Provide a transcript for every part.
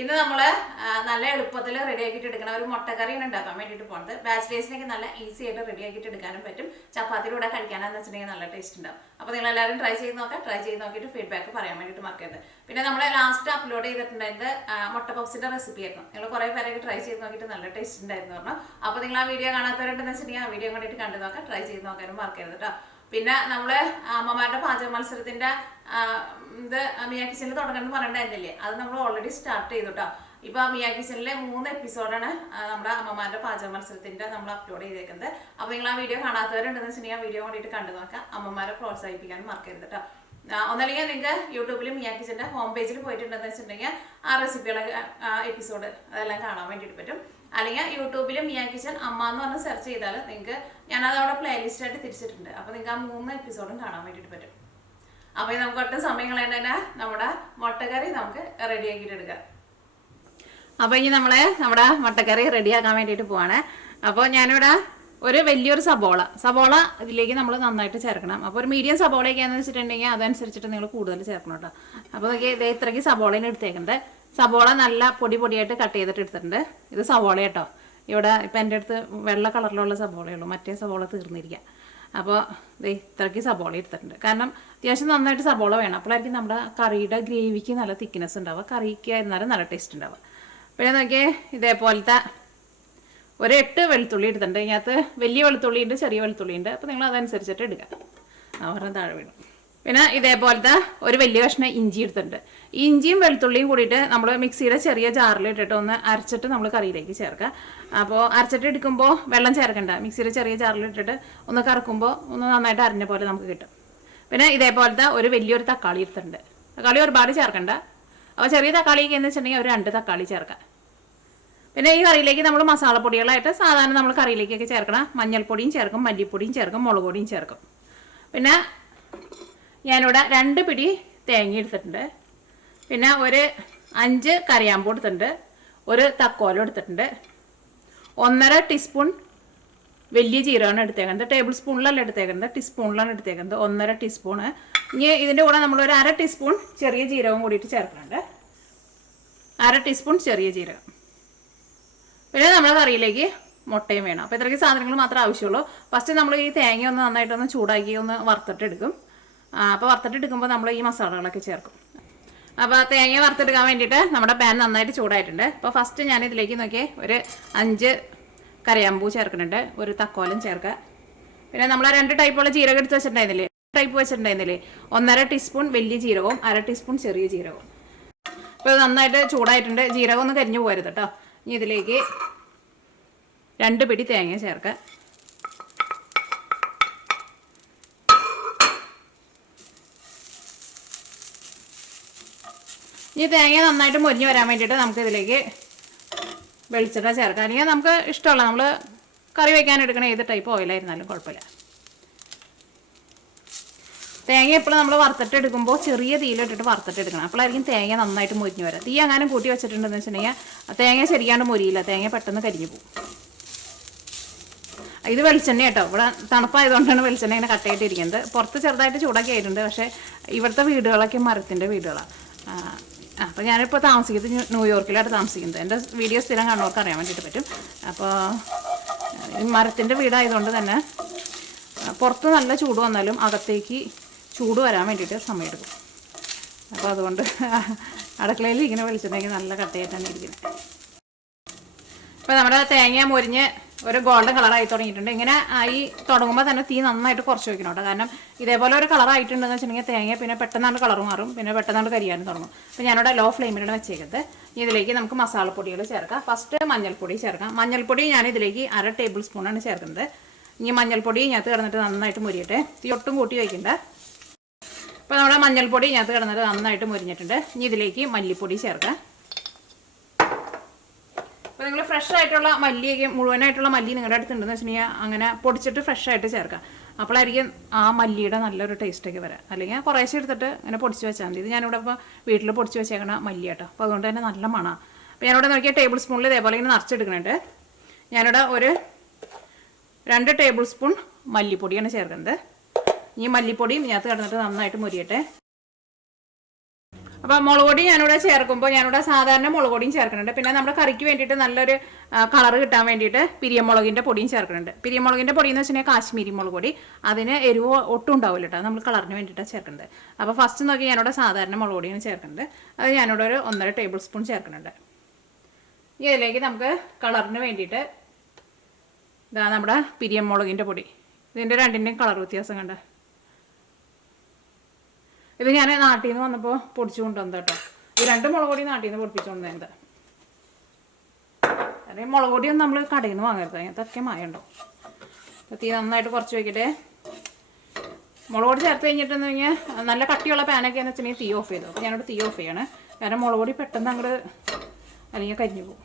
ഇന്ന് നമ്മൾ നല്ല എളുപ്പത്തിൽ റെഡിയാക്കിയിട്ട് എടുക്കണം ഒരു മുട്ടക്കറിയാണ് ഉണ്ടാക്കാൻ വേണ്ടിയിട്ട് പോകുന്നത്. ബാച്ചിലേഴ്സിനൊക്കെ നല്ല ഈസി ആയിട്ട് റെഡിയാക്കിയിട്ട് എടുക്കാനും പറ്റും. ചപ്പാത്തിയുടെ കഴിക്കാനെന്ന് വെച്ചിട്ടുണ്ടെങ്കിൽ നല്ല ടേസ്റ്റ് ഉണ്ടാവും. അപ്പോൾ നിങ്ങൾ എല്ലാവരും ട്രൈ ചെയ്ത് നോക്കാം. ട്രൈ ചെയ്ത് നോക്കിയിട്ട് ഫീഡ്ബാക്ക് പറയാൻ വേണ്ടിയിട്ട് മറക്കരുത്. പിന്നെ നമ്മൾ ലാസ്റ്റ് അപ്ലോഡ് ചെയ്തിട്ടുണ്ടായത് മുട്ട പപ്സിന്റെ റെസിപ്പി ആയിരുന്നു. നിങ്ങൾ കുറേ പേരൊക്കെ ട്രൈ ചെയ്ത് നോക്കിയിട്ട് നല്ല ടേസ്റ്റ് ഉണ്ടായിരുന്നു പറഞ്ഞു. അപ്പോൾ നിങ്ങൾ ആ വീഡിയോ കാണാത്തവരുണ്ടെന്ന് വെച്ചിട്ടുണ്ടെങ്കിൽ ആ വീഡിയോ കണ്ടിട്ട് കണ്ടു നോക്കാം. ട്രൈ ചെയ്ത് നോക്കാനും മറക്കരുത് കേട്ടോ. പിന്നെ നമ്മൾ അമ്മമാരുടെ പാചക മത്സരത്തിന്റെ ഇത് മിയ കിച്ചണിൽ തുടങ്ങണമെന്ന് പറഞ്ഞിട്ടുണ്ടായിരുന്നില്ലേ, അത് നമ്മൾ ഓൾറെഡി സ്റ്റാർട്ട് ചെയ്തു കേട്ടോ. ഇപ്പൊ മിയ കിച്ചണിലെ 3 എപ്പിസോഡാണ് നമ്മുടെ അമ്മമാരുടെ പാചക മത്സരത്തിന്റെ നമ്മൾ അപ്ലോഡ് ചെയ്തേക്കുന്നത്. അപ്പൊ നിങ്ങൾ ആ വീഡിയോ കാണാത്തവരുണ്ടെന്ന് വെച്ചിട്ടുണ്ടെങ്കിൽ ആ വീഡിയോ വേണ്ടിയിട്ട് കണ്ടു നോക്കാം. അമ്മമാരെ പ്രോത്സാഹിപ്പിക്കാൻ മറക്കരുത് കേട്ടോ. ഒന്നല്ലെങ്കിൽ നിങ്ങൾക്ക് യൂട്യൂബിൽ മിയ കിച്ചന്റെ ഹോം പേജിൽ പോയിട്ടുണ്ടെന്ന് വെച്ചിട്ടുണ്ടെങ്കിൽ ആ റെസിപ്പികളൊക്കെ എപ്പിസോഡ് അതെല്ലാം കാണാൻ വേണ്ടിയിട്ട് പറ്റും. അല്ലെങ്കിൽ യൂട്യൂബിൽ മിയ കിച്ചൻ അമ്മ എന്ന് പറഞ്ഞ് സെർച്ച് ചെയ്താൽ നിങ്ങൾക്ക് ഞാനത് അവിടെ പ്ലേലിസ്റ്റ് ആയിട്ട് തിരിച്ചിട്ടുണ്ട്. അപ്പോൾ നിങ്ങൾക്ക് ആ 3 എപ്പിസോഡും കാണാൻ വേണ്ടിയിട്ട് പറ്റും. അപ്പോൾ നമുക്ക് ഒട്ടും സമയം കളയേണ്ട തന്നെ നമ്മുടെ മുട്ടക്കറി നമുക്ക് റെഡിയാക്കിയിട്ട് എടുക്കാം. അപ്പോൾ ഇനി നമ്മുടെ മുട്ടക്കറി റെഡിയാക്കാൻ വേണ്ടിയിട്ട് പോവാണ്. അപ്പോൾ ഞാനിവിടെ ഒരു വലിയൊരു സബോള ഇതിലേക്ക് നമ്മൾ നന്നായിട്ട് ചേർക്കണം. അപ്പോൾ ഒരു മീഡിയം സബോളയൊക്കെയാണെന്ന് വെച്ചിട്ടുണ്ടെങ്കിൽ അതനുസരിച്ചിട്ട് നിങ്ങൾ കൂടുതൽ ചേർക്കണം കേട്ടോ. അപ്പോൾ ഇതേ ഇത്രയ്ക്ക് സബോളേനെ എടുത്തേക്കുന്നത്. സബോള നല്ല പൊടിയായിട്ട് കട്ട് ചെയ്തിട്ട് എടുത്തിട്ടുണ്ട്. ഇത് സവോള കേട്ടോ. ഇവിടെ ഇപ്പം എൻ്റെ അടുത്ത് വെള്ള കളറിലുള്ള സബോളയുള്ളൂ, മറ്റേ സബോള തീർന്നിരിക്കുക. അപ്പോൾ ഇത്രയ്ക്ക് സബോള എടുത്തിട്ടുണ്ട്. കാരണം അത്യാവശ്യം നന്നായിട്ട് സബോള വേണം. അപ്പോഴായിരിക്കും നമ്മുടെ കറിയുടെ ഗ്രേവിക്ക് നല്ല തിക്നെസ് ഉണ്ടാവുക, കറിക്ക് ആയിരുന്നാലും നല്ല ടേസ്റ്റ് ഉണ്ടാവുക. പിന്നെ നോക്കിയേ ഇതേപോലത്തെ ഒരു 8 വെളുത്തുള്ളി എടുത്തിട്ടുണ്ട്. ഇതിനകത്ത് വലിയ വെളുത്തുള്ളി ഉണ്ട്, ചെറിയ വെളുത്തുള്ളി ഉണ്ട്. അപ്പോൾ നിങ്ങൾ അതനുസരിച്ചിട്ട് എടുക്കുക. അവരുടെ താഴെ വീണു. പിന്നെ ഇതേപോലത്തെ ഒരു വലിയ കഷ്ണം ഇഞ്ചി എടുത്തിട്ടുണ്ട്. ഇഞ്ചിയും വെളുത്തുള്ളിയും കൂടിയിട്ട് നമ്മൾ മിക്സിയുടെ ചെറിയ ജാറിൽ ഇട്ടിട്ട് ഒന്ന് അരച്ചിട്ട് നമ്മൾ കറിയിലേക്ക് ചേർക്കുക. അപ്പോൾ അരച്ചിട്ട് എടുക്കുമ്പോൾ വെള്ളം ചേർക്കണ്ട. മിക്സിയുടെ ചെറിയ ജാറിൽ ഇട്ടിട്ട് ഒന്ന് കറക്കുമ്പോൾ ഒന്ന് നന്നായിട്ട് അരിഞ്ഞ പോലെ നമുക്ക് കിട്ടും. പിന്നെ ഇതേപോലത്തെ ഒരു വലിയൊരു തക്കാളി എടുത്തിട്ടുണ്ട്. തക്കാളി ഒരുപാട് ചേർക്കണ്ട. അപ്പോൾ ചെറിയ തക്കാളിയൊക്കെ എന്ന് വെച്ചിട്ടുണ്ടെങ്കിൽ ഒരു 2 തക്കാളി ചേർക്കാം. പിന്നെ ഈ കറിയിലേക്ക് നമ്മൾ മസാലപ്പൊടികളായിട്ട് സാധാരണ നമ്മൾ കറിയിലേക്കൊക്കെ ചേർക്കണം. മഞ്ഞൾപ്പൊടിയും ചേർക്കും, മല്ലിപ്പൊടിയും ചേർക്കും, മുളക് പൊടിയും ചേർക്കും. പിന്നെ ഞാനിവിടെ 2 പിടി തേങ്ങ എടുത്തിട്ടുണ്ട്. പിന്നെ ഒരു 5 കറിയാമ്പൂ എടുത്തിട്ടുണ്ട്. ഒരു തക്കോലം എടുത്തിട്ടുണ്ട്. 1.5 ടീസ്പൂൺ വലിയ ജീരകമാണ് എടുത്തേക്കുന്നത്. ടേബിൾ സ്പൂണിലല്ല എടുത്തേക്കുന്നത്, ടീസ്പൂണിലാണ് എടുത്തേക്കുന്നത്. 1.5 ടീസ്പൂണ്. ഇനി ഇതിൻ്റെ കൂടെ നമ്മളൊരു 1/2 ടീസ്പൂൺ ചെറിയ ജീരകം കൂടിയിട്ട് ചേർക്കുന്നുണ്ട്. 1/2 ടീസ്പൂൺ ചെറിയ ജീരകം. പിന്നെ നമ്മുടെ കറിയിലേക്ക് മുട്ടയും വേണം. അപ്പോൾ ഇത്രയ്ക്ക് സാധനങ്ങൾ മാത്രമേ ആവശ്യമുള്ളൂ. ഫസ്റ്റ് നമ്മൾ ഈ തേങ്ങ ഒന്ന് നന്നായിട്ടൊന്ന് ചൂടാക്കി ഒന്ന് വറുത്തിട്ടെടുക്കും. അപ്പോൾ വറുത്തിട്ടെടുക്കുമ്പോൾ നമ്മൾ ഈ മസാലകളൊക്കെ ചേർക്കും. അപ്പോൾ തേങ്ങ വറുത്തെടുക്കാൻ വേണ്ടിയിട്ട് നമ്മുടെ പാൻ നന്നായിട്ട് ചൂടായിട്ടുണ്ട്. അപ്പോൾ ഫസ്റ്റ് ഞാൻ ഇതിലേക്ക് നോക്കിയേ ഒരു 5 കറിയാമ്പൂ ചേർക്കുന്നുണ്ട്. ഒരു തക്കോലം ചേർക്കുക. പിന്നെ നമ്മൾ 2 ടൈപ്പുള്ള ജീരകം എടുത്ത് വെച്ചിട്ടുണ്ടായിരുന്നില്ലേ, ടൈപ്പ് വെച്ചിട്ടുണ്ടായിരുന്നില്ലേ, 1.5 ടീസ്പൂൺ വലിയ ജീരകവും 1/2 ടീസ്പൂൺ ചെറിയ ജീരകവും. അപ്പോൾ ഇത് നന്നായിട്ട് ചൂടായിട്ടുണ്ട്. ജീരകം ഒന്ന് കരിഞ്ഞു പോരുത് കേട്ടോ. ഇനി ഇതിലേക്ക് 2 പിടി തേങ്ങ ചേർക്കുക. ഈ തേങ്ങ നന്നായിട്ട് മൊരിഞ്ഞ് വരാൻ വേണ്ടിയിട്ട് നമുക്ക് ഇതിലേക്ക് വെളിച്ചെണ്ണ ചേർക്കാം. അല്ലെങ്കിൽ നമുക്ക് ഇഷ്ടമുള്ള നമ്മൾ കറി വയ്ക്കാൻ എടുക്കണ ഏത് ടൈപ്പ് ഓയിലായിരുന്നാലും കുഴപ്പമില്ല. തേങ്ങ എപ്പോഴും നമ്മൾ വറുത്തിട്ട് എടുക്കുമ്പോൾ ചെറിയ തീയിലിട്ടിട്ട് വറുത്തിട്ട് എടുക്കണം. അപ്പോഴായിരിക്കും തേങ്ങ നന്നായിട്ട് മൊരിഞ്ഞ് വരാം. തീ അങ്ങനെ കൂട്ടി വെച്ചിട്ടുണ്ടെന്ന് വെച്ചിട്ടുണ്ടെങ്കിൽ തേങ്ങ ശരിയാണ്ട് മൊരിയില്ല, തേങ്ങ പെട്ടെന്ന് കരിഞ്ഞു പോകും. ഇത് വെളിച്ചെണ്ണ കേട്ടോ. ഇവിടെ തണുപ്പായതുകൊണ്ടാണ് വെളിച്ചെണ്ണ ഇങ്ങനെ കട്ടയായിട്ടിരിക്കുന്നത്. പുറത്ത് ചെറുതായിട്ട് ചൂടാക്കി ആയിട്ടുണ്ട്. പക്ഷേ ഇവിടുത്തെ വീടുകളൊക്കെ മരത്തിൻ്റെ വീടുകളാണ്. അപ്പോൾ ഞാനിപ്പോൾ താമസിക്കുന്നത് ന്യൂയോർക്കിലാണ് താമസിക്കുന്നത്. എൻ്റെ വീഡിയോ സ്ഥിരം കാണുന്നവർക്ക് അറിയാൻ വേണ്ടിയിട്ട് പറ്റും. അപ്പോൾ മരത്തിൻ്റെ വീടായതുകൊണ്ട് തന്നെ പുറത്ത് നല്ല ചൂട് വന്നാലും അകത്തേക്ക് ചൂട് വരാൻ വേണ്ടിയിട്ട് സമയമെടുക്കും. അപ്പോൾ അതുകൊണ്ട് അടുക്കളയിൽ ഇങ്ങനെ വെളിച്ചെണ്ണയ്ക്ക് നല്ല കട്ടയായിട്ടാണ് ഇരിക്കുന്നത്. ഇപ്പോൾ നമ്മുടെ തേങ്ങ മൊരിഞ്ഞ് ഒരു ഗോൾഡൻ കളറായി തുടങ്ങിയിട്ടുണ്ട്. ഇങ്ങനെ ആയി തുടങ്ങുമ്പോൾ തന്നെ തീ നന്നായിട്ട് കുറച്ച് വയ്ക്കണം കേട്ടോ. കാരണം ഇതേപോലെ ഒരു കളറായിട്ടുണ്ടെന്ന് വെച്ചിട്ടുണ്ടെങ്കിൽ തേങ്ങ പിന്നെ പെട്ടെന്നാണ് കളർ മാറും, പിന്നെ പെട്ടെന്നാണ് കരിയാനും തുടങ്ങും. അപ്പോൾ ഞാനിവിടെ ലോ ഫ്ലെയിമിലാണ് വെച്ചേക്കുന്നത്. ഇതിലേക്ക് നമുക്ക് മസാലപ്പൊടികൾ ചേർക്കാം. ഫസ്റ്റ് മഞ്ഞൾപ്പൊടി ചേർക്കാം. മഞ്ഞൾപ്പൊടി ഞാൻ ഇതിലേക്ക് 1/2 ടേബിൾ സ്പൂണാണ് ചേർക്കുന്നത്. ഇനി മഞ്ഞൾപ്പൊടി ഇതിനകത്ത് കിടന്നിട്ട് നന്നായിട്ട് മൊരിയട്ടെ. തീ ഒട്ടും കൂട്ടി വയ്ക്കണ്ട. അപ്പോൾ നമ്മുടെ മഞ്ഞൾപ്പൊടി ഇതിനകത്ത് കിടന്നിട്ട് നന്നായിട്ട് മൊരിഞ്ഞിട്ടുണ്ട്. ഇനി ഇതിലേക്ക് മല്ലിപ്പൊടി ചേർക്കാം. അപ്പോൾ നിങ്ങൾ ഫ്രഷ് ആയിട്ടുള്ള മല്ലിയൊക്കെ മുഴുവനായിട്ടുള്ള മല്ലി നിങ്ങളുടെ അടുത്തുണ്ടെന്ന് വെച്ചിട്ടുണ്ടെങ്കിൽ അങ്ങനെ പൊടിച്ചിട്ട് ഫ്രഷ് ആയിട്ട് ചേർക്കാം. അപ്പോഴായിരിക്കും ആ മല്ലിയുടെ നല്ലൊരു ടേസ്റ്റൊക്കെ വരാം. അല്ലെങ്കിൽ കുറേശ്ശെ എടുത്തിട്ട് ഇങ്ങനെ പൊടിച്ച് വെച്ചാൽ മതി. ഇത് ഞാനിവിടെ ഇപ്പോൾ വീട്ടിൽ പൊടിച്ച് വെച്ചേക്കണ മല്ലി കേട്ടോ. അപ്പോൾ അതുകൊണ്ട് തന്നെ നല്ല മണമാണ്. അപ്പോൾ ഞാനിവിടെ നോക്കിയാൽ ടേബിൾ സ്പൂണിൽ ഇതേപോലെ ഇങ്ങനെ നിറച്ചെടുക്കുന്നുണ്ട്. ഞാനിവിടെ ഒരു 2 ടേബിൾ സ്പൂൺ മല്ലിപ്പൊടിയാണ് ചേർക്കുന്നത്. ഈ മല്ലിപ്പൊടിയും ഇതിനകത്ത് കിടന്നിട്ട് നന്നായിട്ട് മൊരിയട്ടെ. അപ്പോൾ മുളക് പൊടി ഞാനിവിടെ ചേർക്കുമ്പോൾ ഞാനിവിടെ സാധാരണ മുളക് പൊടിയും ചേർക്കുന്നുണ്ട്. പിന്നെ നമ്മുടെ കറിക്ക് വേണ്ടിയിട്ട് നല്ലൊരു കളർ കിട്ടാൻ വേണ്ടിയിട്ട് പിരിയമുളകിൻ്റെ പൊടിയും ചേർക്കുന്നുണ്ട്. പിരിയമുളകിൻ്റെ പൊടി എന്ന് വെച്ചിട്ടുണ്ടെങ്കിൽ കാശ്മീരി മുളക് പൊടി. അതിന് എരിവ് ഒട്ടും ഉണ്ടാവില്ല കേട്ടോ, നമ്മൾ കളറിന് വേണ്ടിയിട്ടാണ് ചേർക്കുന്നത്. അപ്പോൾ ഫസ്റ്റ് നോക്കി ഞാനിവിടെ സാധാരണ മുളക് പൊടിയാണ് ചേർക്കുന്നത്. അത് ഞാനിവിടെ ഒരു 1.5 ടേബിൾ സ്പൂൺ ചേർക്കുന്നുണ്ട്. ഇനി ഇതിലേക്ക് നമുക്ക് കളറിന് വേണ്ടിയിട്ട് ഇതാ നമ്മുടെ പിരിയമുളകിൻ്റെ പൊടി. ഇതിൻ്റെ രണ്ടിൻ്റെയും കളർ വ്യത്യാസം കണ്ട. ഇത് ഞാൻ നാട്ടിൽ നിന്ന് വന്നപ്പോൾ പൊടിച്ചു കൊണ്ടുവന്നത് കേട്ടോ. ഈ 2 മുളക് പൊടി നാട്ടിൽ നിന്ന് പൊടിപ്പിച്ചു കൊണ്ടുവന്നത്. അല്ലെങ്കിൽ മുളക് പൊടിയൊന്നും നമ്മൾ കടയിൽ നിന്ന് വാങ്ങരുത്, അതിനകത്തൊക്കെ മായമുണ്ടോ. തീ നന്നായിട്ട് കുറച്ച് വയ്ക്കട്ടെ. മുളക് പൊടി ചേർത്ത് കഴിഞ്ഞിട്ടെന്ന് കഴിഞ്ഞാൽ നല്ല കട്ടിയുള്ള പാനൊക്കെയാണെന്ന് വെച്ചിട്ടുണ്ടെങ്കിൽ തീ ഓഫ് ചെയ്തു. അപ്പോൾ ഞാനിവിടെ തീ ഓഫ് ചെയ്യാണ്. കാരണം മുളക് പൊടി പെട്ടെന്ന് അങ്ങോട്ട് അല്ലെങ്കിൽ കരിഞ്ഞു പോകും.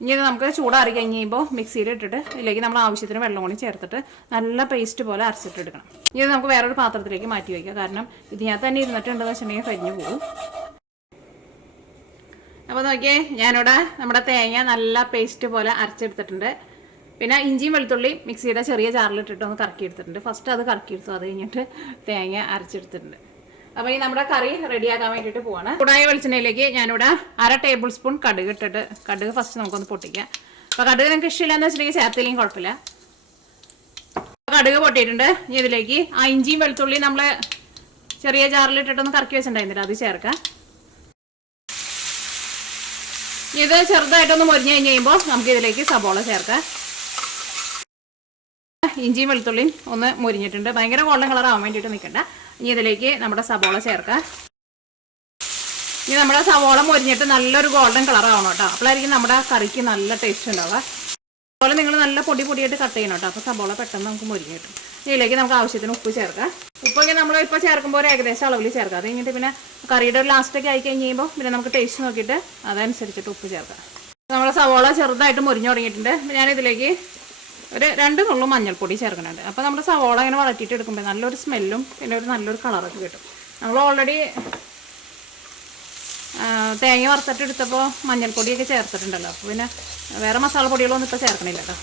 ഇനി ഇത് നമുക്ക് ചൂടാറി കഴിഞ്ഞ് കഴിയുമ്പോൾ മിക്സിയിൽ ഇട്ടിട്ട് ഇതിലേക്ക് നമ്മൾ ആവശ്യത്തിന് വെള്ളം കൂടി ചേർത്തിട്ട് നല്ല പേസ്റ്റ് പോലെ അരച്ചിട്ടെടുക്കണം. ഇനി ഇത് നമുക്ക് വേറൊരു പാത്രത്തിലേക്ക് മാറ്റി വയ്ക്കാം. കാരണം ഇതിനകത്ത് തന്നെ ഇരുന്നിട്ടുണ്ടെന്ന് വെച്ചിട്ടുണ്ടെങ്കിൽ കരിഞ്ഞു പോകും. അപ്പോൾ നോക്കിയേ, ഞാനിവിടെ നമ്മുടെ തേങ്ങ നല്ല പേസ്റ്റ് പോലെ അരച്ചെടുത്തിട്ടുണ്ട്. പിന്നെ ഇഞ്ചിയും വെളുത്തുള്ളിയും മിക്സിയുടെ ചെറിയ ജാറിലിട്ടിട്ട് ഒന്ന് കറക്കിയെടുത്തിട്ടുണ്ട്. ഫസ്റ്റ് അത് കറക്കിയെടുത്തു, അത് കഴിഞ്ഞിട്ട് തേങ്ങ അരച്ചെടുത്തിട്ടുണ്ട്. അപ്പോൾ ഈ നമ്മുടെ കറി റെഡിയാക്കാൻ വേണ്ടിയിട്ട് പോവാണ്. ചൂടായ വെളിച്ചെണ്ണയിലേക്ക് ഞാനിവിടെ 1/2 ടേബിൾ സ്പൂൺ കടുക് ഇട്ടിട്ട്, കടുക് ഫസ്റ്റ് നമുക്കൊന്ന് പൊട്ടിക്കാം. അപ്പോൾ കടുക് നിങ്ങൾക്ക് ഇഷ്ടമില്ലാന്ന് വെച്ചിട്ടുണ്ടെങ്കിൽ ചേർത്തില്ലെങ്കിൽ കുഴപ്പമില്ല. കടുക് പൊട്ടിയിട്ടുണ്ട്. ഇനി ഇതിലേക്ക് ആ ഇഞ്ചിയും വെളുത്തുള്ളിയും നമ്മൾ ചെറിയ ജാറിലിട്ടിട്ടൊന്ന് കറക്കി വെച്ചിട്ടുണ്ടായിരുന്നില്ല, അത് ചേർക്കാം. ഇത് ചെറുതായിട്ടൊന്ന് മൊരിഞ്ഞ് കഴിഞ്ഞ് കഴിയുമ്പോൾ നമുക്ക് ഇതിലേക്ക് സബോള ചേർക്കാം. ഇഞ്ചിയും വെളുത്തുള്ളിയും ഒന്ന് മൊരിഞ്ഞിട്ടുണ്ട്. ഭയങ്കര ഗോൾഡൻ കളർ ആവാൻ വേണ്ടിയിട്ട് നിൽക്കണ്ട. ഇനി ഇതിലേക്ക് നമ്മുടെ സബോള ചേർക്കാം. ഇനി നമ്മുടെ സവോള മൊരിഞ്ഞിട്ട് നല്ലൊരു ഗോൾഡൻ കളർ ആവണം കേട്ടോ. അപ്പോഴായിരിക്കും നമ്മുടെ കറിക്ക് നല്ല ടേസ്റ്റ് ഉണ്ടാവുക. അതുപോലെ നിങ്ങൾ നല്ല പൊടിയായിട്ട് കട്ട് ചെയ്യണം കേട്ടോ. അപ്പോൾ സബോള പെട്ടെന്ന് നമുക്ക് മൊരിഞ്ഞ് കിട്ടും. ഇതിലേക്ക് നമുക്ക് ആവശ്യത്തിന് ഉപ്പ് ചേർക്കാം. ഉപ്പൊക്കെ നമ്മൾ ഇപ്പോൾ ചേർക്കുമ്പോൾ ഒരു ഏകദേശം അളവിൽ ചേർക്കാം. അത് കഴിഞ്ഞിട്ട് പിന്നെ കറിയുടെ ഒരു ലാസ്റ്റൊക്കെ ആയി കഴിഞ്ഞ് കഴിയുമ്പോൾ പിന്നെ നമുക്ക് ടേസ്റ്റ് നോക്കിയിട്ട് അതനുസരിച്ചിട്ട് ഉപ്പ് ചേർക്കാം. നമ്മുടെ സവോള ചെറുതായിട്ട് മൊരിഞ്ഞ് തുടങ്ങിയിട്ടുണ്ട്. ഞാനിതിലേക്ക് ഒരു 2 നുള്ളു മഞ്ഞൾപ്പൊടി ചേർക്കുന്നുണ്ട്. അപ്പോൾ നമ്മുടെ സവോള ഇങ്ങനെ വഴറ്റിയിട്ട് എടുക്കുമ്പോൾ നല്ലൊരു സ്മെല്ലും പിന്നെ ഒരു നല്ലൊരു കളറൊക്കെ കിട്ടും. നമ്മൾ ഓൾറെഡി തേങ്ങ വറുത്തിട്ട് എടുത്തപ്പോൾ മഞ്ഞൾപ്പൊടിയൊക്കെ ചേർത്തിട്ടുണ്ടല്ലോ. അപ്പോൾ പിന്നെ വേറെ മസാല പൊടികളൊന്നും ഇപ്പോൾ ചേർക്കണില്ല കേട്ടോ.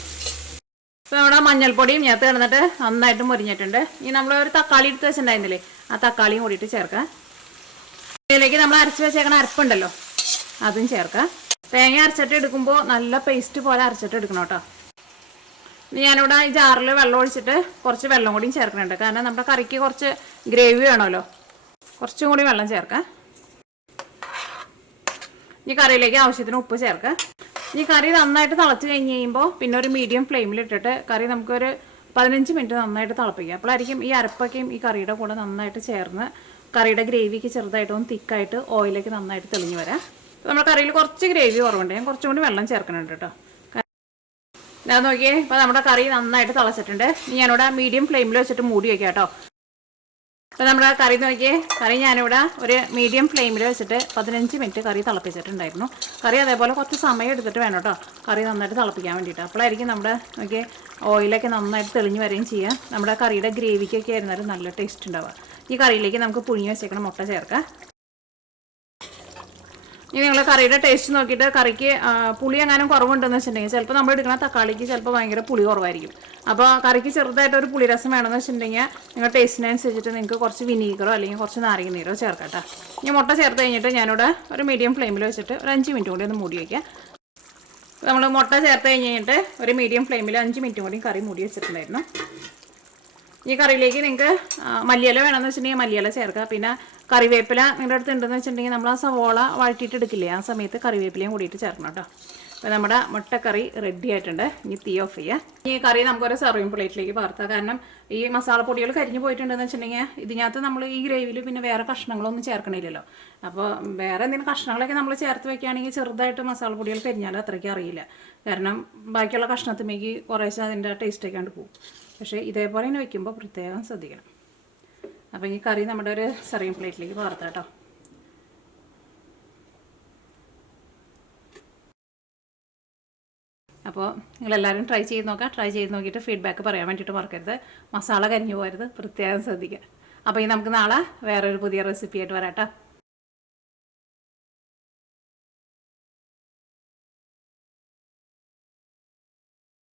ഇപ്പോൾ നമ്മുടെ മഞ്ഞൾപ്പൊടിയും ചേർത്ത് കിടന്നിട്ട് നന്നായിട്ട് മൊരിഞ്ഞിട്ടുണ്ട്. ഇനി നമ്മൾ ഒരു തക്കാളി എടുത്ത് വെച്ചിട്ടുണ്ടായിരുന്നില്ലേ, ആ തക്കാളിയും കൂടിയിട്ട് ചേർക്കാം. ഇതിലേക്ക് നമ്മൾ അരച്ച് വെച്ചേക്കണ അരപ്പുണ്ടല്ലോ, അതും ചേർക്കാം. തേങ്ങ അരച്ചിട്ട് എടുക്കുമ്പോൾ നല്ല പേസ്റ്റ് പോലെ അരച്ചിട്ട് എടുക്കണം കേട്ടോ. ഞാനിവിടെ ഈ ജാറിൽ വെള്ളം ഒഴിച്ചിട്ട് കുറച്ച് വെള്ളം കൂടിയും ചേർക്കുന്നുണ്ട്. കാരണം നമ്മുടെ കറിക്ക് കുറച്ച് ഗ്രേവി വേണമല്ലോ, കുറച്ചും കൂടി വെള്ളം ചേർക്കാം. ഈ കറിയിലേക്ക് ആവശ്യത്തിന് ഉപ്പ് ചേർക്കാം. ഈ കറി നന്നായിട്ട് തിളച്ച് കഴിഞ്ഞ് കഴിയുമ്പോൾ പിന്നെ ഒരു മീഡിയം ഫ്ലെയിമിലിട്ടിട്ട് കറി നമുക്കൊരു 15 മിനിറ്റ് നന്നായിട്ട് തിളപ്പിക്കുക. അപ്പോഴായിരിക്കും ഈ അരപ്പൊക്കെയും ഈ കറിയുടെ കൂടെ നന്നായിട്ട് ചേർന്ന് കറിയുടെ ഗ്രേവിക്ക് ചെറുതായിട്ടൊന്ന് തിക്കായിട്ട് ഓയിലേക്ക് നന്നായിട്ട് തെളിഞ്ഞ് വരാം. നമ്മുടെ കറിയിൽ കുറച്ച് ഗ്രേവി കുറവുണ്ട്, ഞാൻ കുറച്ചും കൂടി വെള്ളം ചേർക്കുന്നുണ്ട് കേട്ടോ. ഞാൻ നോക്കിയേ, ഇപ്പോൾ നമ്മുടെ കറി നന്നായിട്ട് തിളച്ചിട്ടുണ്ട്. ഞാനിവിടെ മീഡിയം ഫ്ലെയിമിൽ വെച്ചിട്ട് മൂടി വയ്ക്കാം കേട്ടോ. അപ്പോൾ നമ്മുടെ കറി നോക്കിയേ, കറി ഞാനിവിടെ ഒരു മീഡിയം ഫ്ലെയിമിൽ വെച്ചിട്ട് 15 മിനിറ്റ് കറി തിളപ്പിച്ചിട്ടുണ്ടായിരുന്നു. കറി അതേപോലെ കുറച്ച് സമയം എടുത്തിട്ട് വേണം കേട്ടോ കറി നന്നായിട്ട് തിളപ്പിക്കാൻ വേണ്ടിയിട്ട്. അപ്പോഴായിരിക്കും നമ്മുടെ നോക്കിയേ ഓയിലൊക്കെ നന്നായിട്ട് തെളിഞ്ഞ് വരികയും ചെയ്യുക. നമ്മുടെ കറിയുടെ ഗ്രേവിക്കൊക്കെ ആയിരുന്നാലും നല്ല ടേസ്റ്റ് ഉണ്ടാവുക. ഈ കറിയിലേക്ക് നമുക്ക് പുഴുങ്ങി വെച്ചേക്കണം മുട്ട ചേർക്കാം. ഇനി നിങ്ങൾ കറിയുടെ ടേസ്റ്റ് നോക്കിയിട്ട് കറിക്ക് പുളി എങ്ങാനും കുറവുണ്ടെന്ന് വെച്ചിട്ടുണ്ടെങ്കിൽ ചിലപ്പോൾ നമ്മൾ എടുക്കുന്ന തക്കാളിക്ക് ചിലപ്പോൾ ഭയങ്കര പുളി കുറവായിരിക്കും. അപ്പോൾ കറിക്ക് ചെറുതായിട്ടൊരു പുളിരസം വേണമെന്ന് വെച്ചിട്ടുണ്ടെങ്കിൽ നിങ്ങൾ ടേസ്റ്റിനനുസരിച്ചിട്ട് നിങ്ങൾക്ക് കുറച്ച് വിനീഗറോ അല്ലെങ്കിൽ കുറച്ച് നാരങ്ങ നീരോ ചേർക്കാം കേട്ടോ. ഇനി മുട്ട ചേർത്ത് കഴിഞ്ഞിട്ട് ഞാനിവിടെ ഒരു മീഡിയം ഫ്ലെയിമിൽ വെച്ചിട്ട് ഒരു 5 മിനിറ്റ് കൂടി ഒന്ന് മൂടി വയ്ക്കാം. നമ്മൾ മുട്ട ചേർത്ത് കഴിഞ്ഞിട്ട് ഒരു മീഡിയം ഫ്ലെയിമിൽ 5 മിനിറ്റും കൂടി കറി മൂടി വെച്ചിട്ടുണ്ടായിരുന്നു. ഈ കറിയിലേക്ക് നിങ്ങൾക്ക് മല്ലിയില വേണമെന്ന് വെച്ചിട്ടുണ്ടെങ്കിൽ മല്ലിയില ചേർക്കുക. പിന്നെ കറിവേപ്പില നിങ്ങളുടെ അടുത്ത് ഉണ്ടെന്ന് വെച്ചിട്ടുണ്ടെങ്കിൽ നമ്മൾ ആ സവോള വഴറ്റിയിട്ട് എടുക്കില്ലേ, ആ സമയത്ത് കറിവേപ്പിലയും കൂടിയിട്ട് ചേർക്കണം കേട്ടോ. അപ്പോൾ നമ്മുടെ മുട്ടക്കറി റെഡി ആയിട്ടുണ്ട്. ഇനി തീ ഓഫ് ചെയ്യുക. ഈ കറി നമുക്കൊരു സെർവിങ് പ്ലേറ്റിലേക്ക് പകർത്താം. കാരണം ഈ മസാലപ്പൊടികൾ കരിഞ്ഞു പോയിട്ടുണ്ടെന്ന് വെച്ചിട്ടുണ്ടെങ്കിൽ ഇതിനകത്ത് നമ്മൾ ഈ ഗ്രേവിയിൽ പിന്നെ വേറെ കഷ്ണങ്ങളൊന്നും ചേർക്കണില്ലല്ലോ. അപ്പോൾ വേറെ എന്തെങ്കിലും കഷ്ണങ്ങളൊക്കെ നമ്മൾ ചേർത്ത് വെക്കുകയാണെങ്കിൽ ചെറുതായിട്ട് മസാലപ്പൊടികൾ കരിഞ്ഞാൽ അത്രയ്ക്ക് അറിയില്ല. കാരണം ബാക്കിയുള്ള കഷ്ണത്തിലേക്ക് കുറേശ്ശെ അതിൻ്റെ ടേസ്റ്റൊക്കെ ആണ്ട് പോകും. പക്ഷേ ഇതേപോലെ തന്നെ വയ്ക്കുമ്പോൾ പ്രത്യേകം ശ്രദ്ധിക്കണം. അപ്പോൾ ഈ കറി നമ്മുടെ ഒരു സെർവിങ് പ്ലേറ്റിലേക്ക് പകർത്താം കേട്ടോ. അപ്പോൾ നിങ്ങളെല്ലാവരും ട്രൈ ചെയ്ത് നോക്കാം. ട്രൈ ചെയ്ത് നോക്കിയിട്ട് ഫീഡ്ബാക്ക് പറയാൻ വേണ്ടിയിട്ട് മറക്കരുത്. മസാല കരിഞ്ഞു പോകരുത്, പ്രത്യേകം ശ്രദ്ധിക്കുക. അപ്പോൾ ഈ നമുക്ക് നാളെ വേറൊരു പുതിയ റെസിപ്പി ആയിട്ട് വരാം കേട്ടോ.